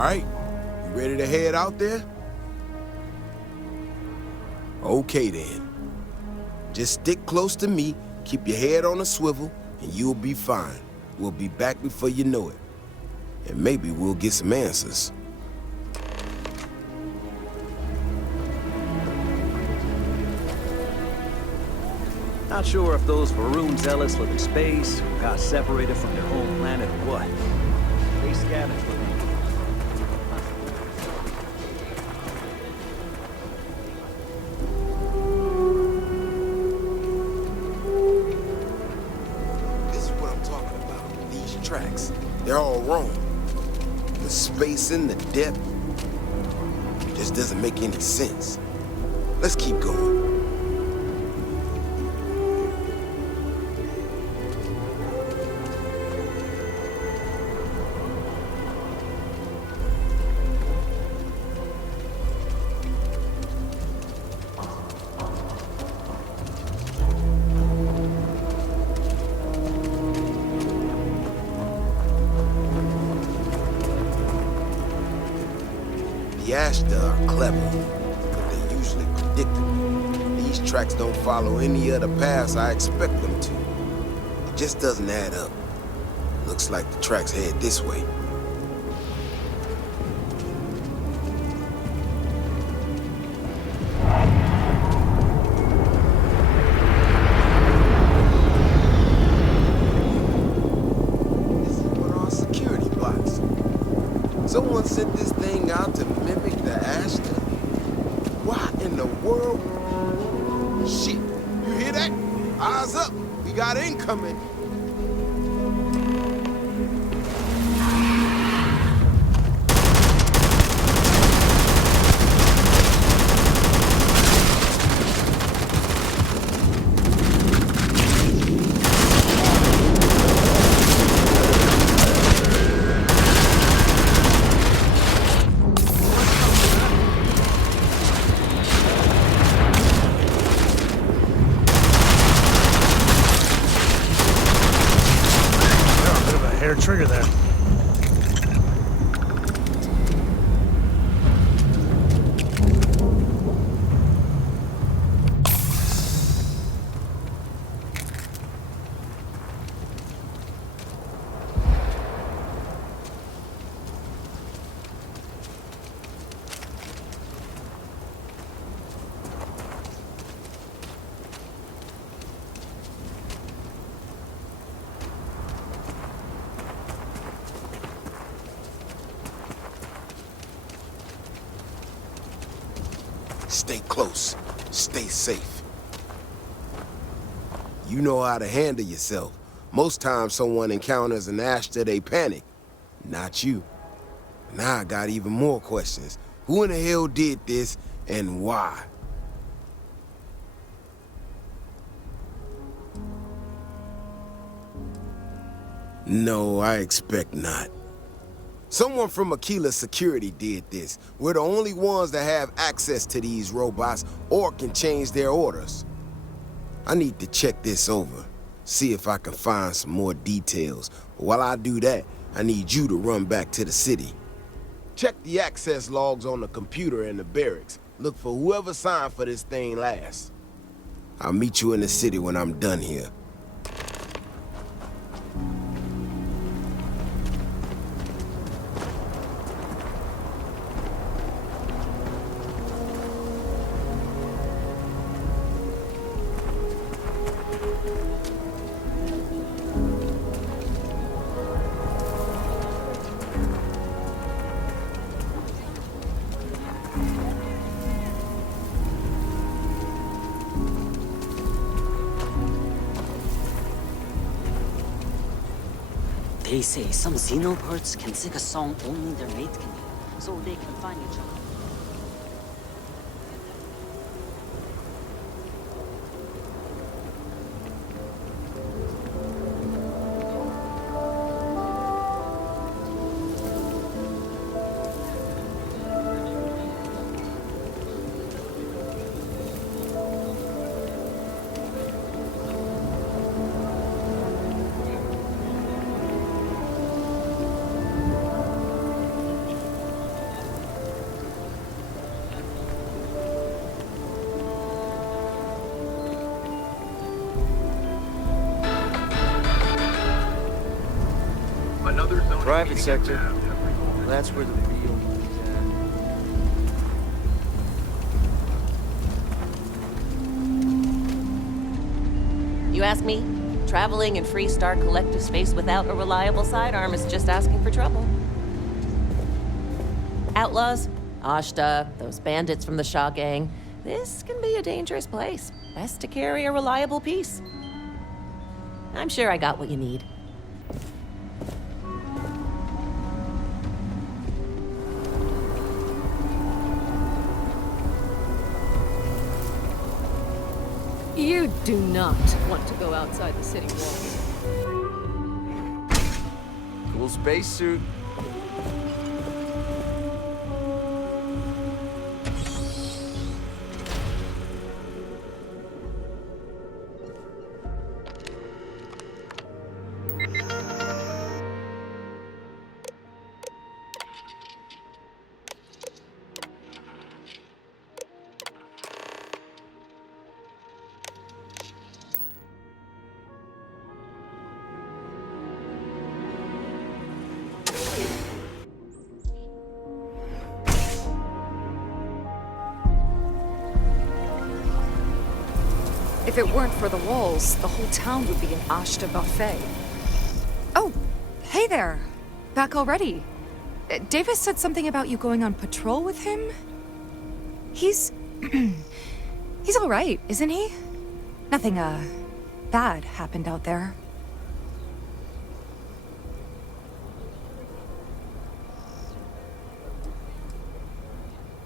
right, you ready to head out there? Okay then. Just stick close to me, keep your head on a swivel, and you'll be fine. We'll be back before you know it. And maybe we'll get some answers. Not sure if those Varun zealots live in space, or got separated from their home planet, or what. They scavenge for me. This is what I'm talking about. These tracks, they're all wrong. The spacing, the depth, just doesn't make any sense. Let's keep going. The Ashta are clever, but they're usually predictable. These tracks don't follow any other paths I expect them to. It just doesn't add up. Looks like the tracks head this way. This is one of our security blocks. Someone sent this thing out to mimic the Ashta? Why in the world? Shit, you hear that? Eyes up, we got incoming. Trigger there. Stay close. Stay safe. You know how to handle yourself. Most times someone encounters an Ashta, they panic. Not you. Now I got even more questions. Who in the hell did this, and why? No, I expect not. Someone from Aquila Security did this. We're the only ones that have access to these robots or can change their orders. I need to check this over, see if I can find some more details. But while I do that, I need you to run back to the city. Check the access logs on the computer in the barracks. Look for whoever signed for this thing last. I'll meet you in the city when I'm done here. They say some xenobirds can sing a song only their mate can hear, so they can find each other. Private sector. That's where the real money's at. You ask me? Traveling in Freestar collective space without a reliable sidearm is just asking for trouble. Outlaws, Ashta, those bandits from the Shaw gang. This can be a dangerous place. Best to carry a reliable piece. I'm sure I got what you need. You do not want to go outside the city walls. Cool spacesuit. If it weren't for the walls, the whole town would be an Ashta buffet. Oh, hey there. Back already. Davis said something about you going on patrol with him? He's... he's all right, isn't he? Nothing, bad happened out there.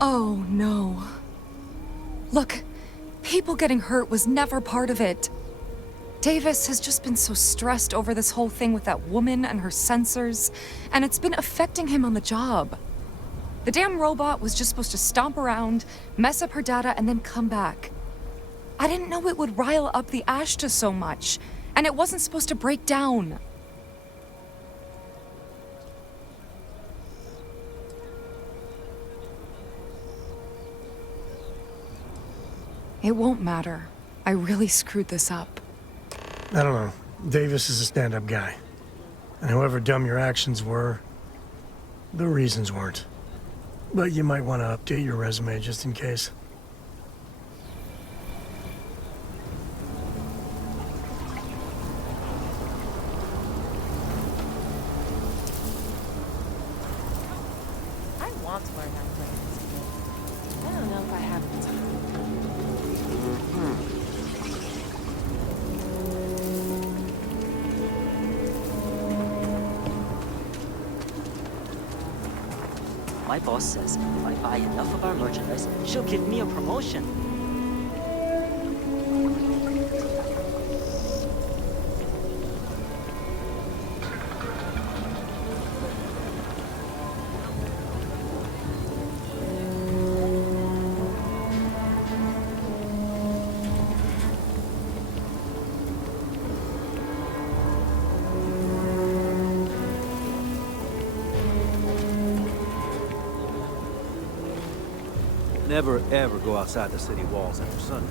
Oh, no. Look, people getting hurt was never part of it. Davis has just been so stressed over this whole thing with that woman and her sensors, and it's been affecting him on the job. The damn robot was just supposed to stomp around, mess up her data, and then come back. I didn't know it would rile up the Ashta so much, and it wasn't supposed to break down. It won't matter. I really screwed this up. I don't know. Davis is a stand-up guy. And however dumb your actions were, the reasons weren't. But you might want to update your resume just in case. I want to learn how to play this game. I don't know if I have the time. My boss says if I buy enough of our merchandise, she'll give me a promotion. Never ever go outside the city walls after sundown.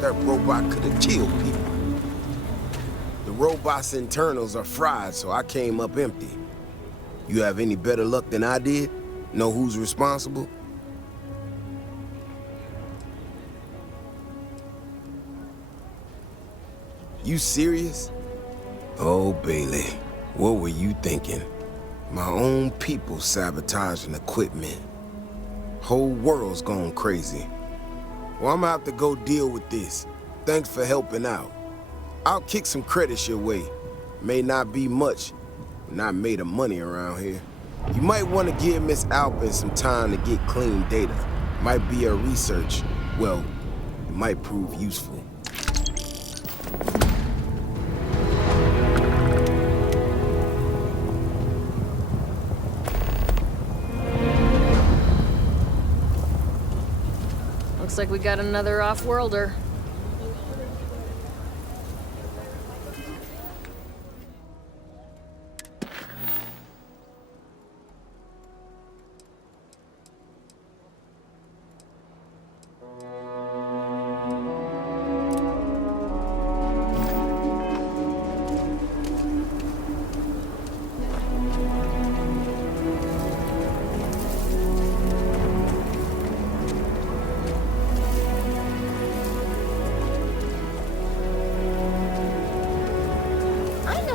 That robot could have killed people. The robot's internals are fried, so I came up empty. You have any better luck than I did? Know who's responsible? You serious? Oh, Bailey, what were you thinking? My own people sabotaging equipment. Whole world's gone crazy. Well, I'm gonna have to go deal with this. Thanks for helping out. I'll kick some credits your way. May not be much, but not made of money around here. You might want to give Miss Alpin some time to get clean data. Might be her research. Well, it might prove useful. Looks like we got another off-worlder.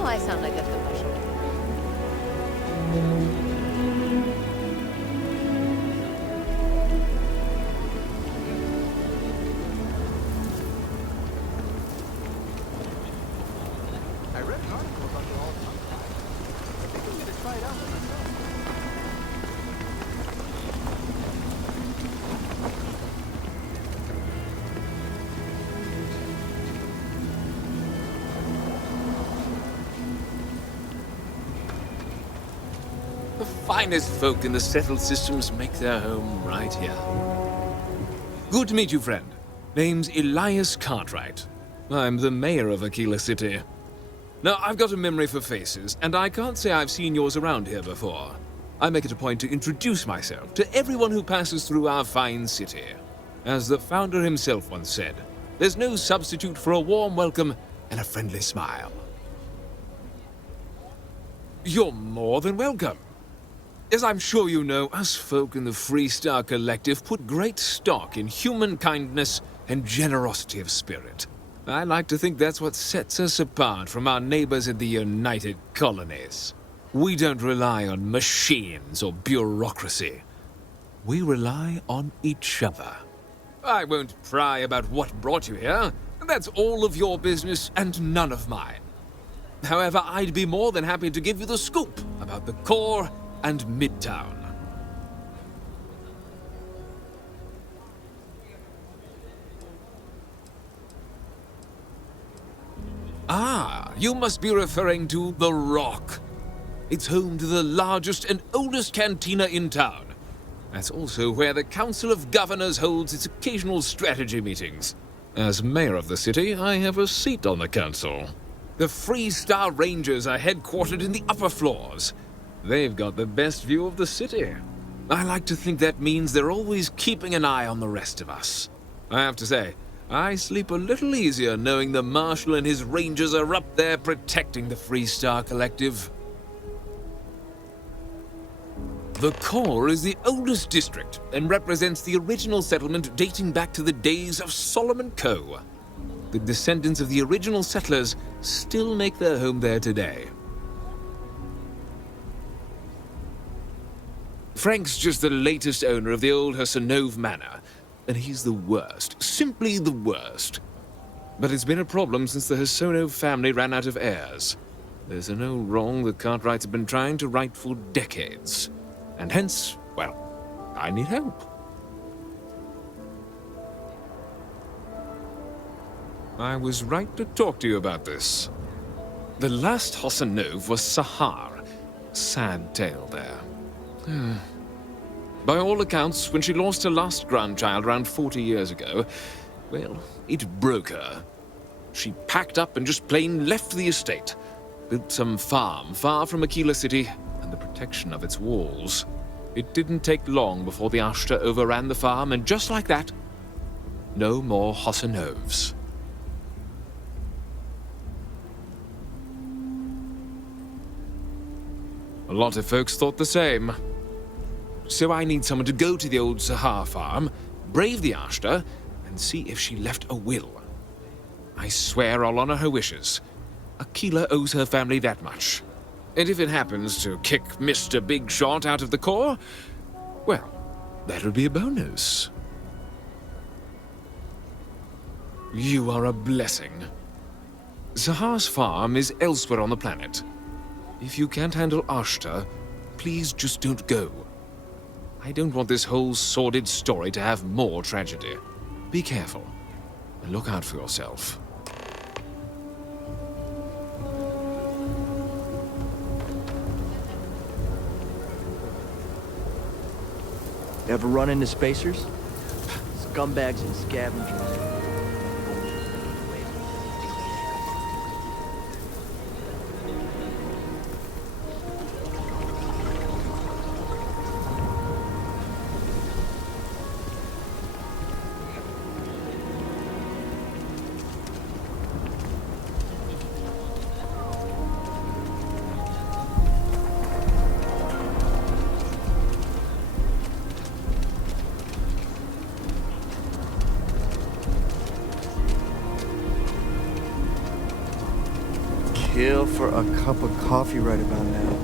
Now I sound like a commercial. I read an article about the all-time. I think I'm gonna try it out for myself. The finest folk in the settled systems make their home right here. Good to meet you, friend. Name's Elias Cartwright. I'm the mayor of Aquila City. Now, I've got a memory for faces, and I can't say I've seen yours around here before. I make it a point to introduce myself to everyone who passes through our fine city. As the founder himself once said, there's no substitute for a warm welcome and a friendly smile. You're more than welcome. As I'm sure you know, us folk in the Freestar Collective put great stock in human kindness and generosity of spirit. I like to think that's what sets us apart from our neighbors in the United Colonies. We don't rely on machines or bureaucracy. We rely on each other. I won't pry about what brought you here. That's all of your business and none of mine. However, I'd be more than happy to give you the scoop about the core and Midtown. Ah, you must be referring to The Rock. It's home to the largest and oldest cantina in town. That's also where the Council of Governors holds its occasional strategy meetings. As mayor of the city, I have a seat on the council. The Freestar Rangers are headquartered in the upper floors. They've got the best view of the city. I like to think that means they're always keeping an eye on the rest of us. I have to say, I sleep a little easier knowing the Marshal and his Rangers are up there protecting the Freestar Collective. The core is the oldest district and represents the original settlement dating back to the days of Solomon Coe. The descendants of the original settlers still make their home there today. Frank's just the latest owner of the old Hersenove Manor, and he's the worst, simply the worst. But it's been a problem since the Hersenove family ran out of heirs. There's an old wrong the Cartwrights have been trying to right for decades. And hence, well, I need help. I was right to talk to you about this. The last Hersenove was Sahar. Sad tale there. By all accounts, when she lost her last grandchild around 40 years ago, well, it broke her. She packed up and just plain left the estate, built some farm far from Aquila City and the protection of its walls. It didn't take long before the Ashta overran the farm, and just like that, no more Hersenoves. A lot of folks thought the same. So I need someone to go to the old Sahar farm, brave the Ashta, and see if she left a will. I swear I'll honor her wishes. Aquila owes her family that much. And if it happens to kick Mr. Big Shot out of the core, well, that'll be a bonus. You are a blessing. Sahar's farm is elsewhere on the planet. If you can't handle Ashta, please just don't go. I don't want this whole sordid story to have more tragedy. Be careful, and look out for yourself. Ever run into spacers? Scumbags and scavengers. kill for a cup of coffee right about now.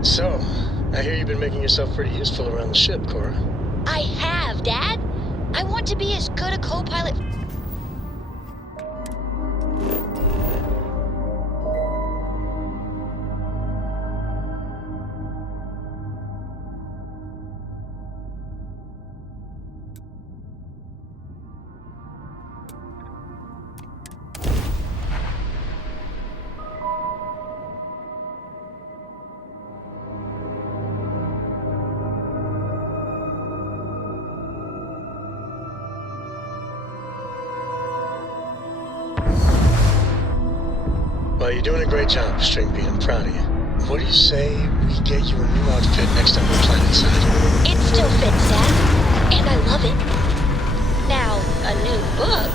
So, I hear you've been making yourself pretty useful around the ship, Cora. I have, Dad. I want to be as good a co-pilot. Well, you're doing a great job, Stringby. I'm proud of you. What do you say we get you a new outfit next time we're planetside? It still fits, Dad. And I love it. Now, a new book.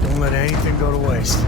Don't let anything go to waste.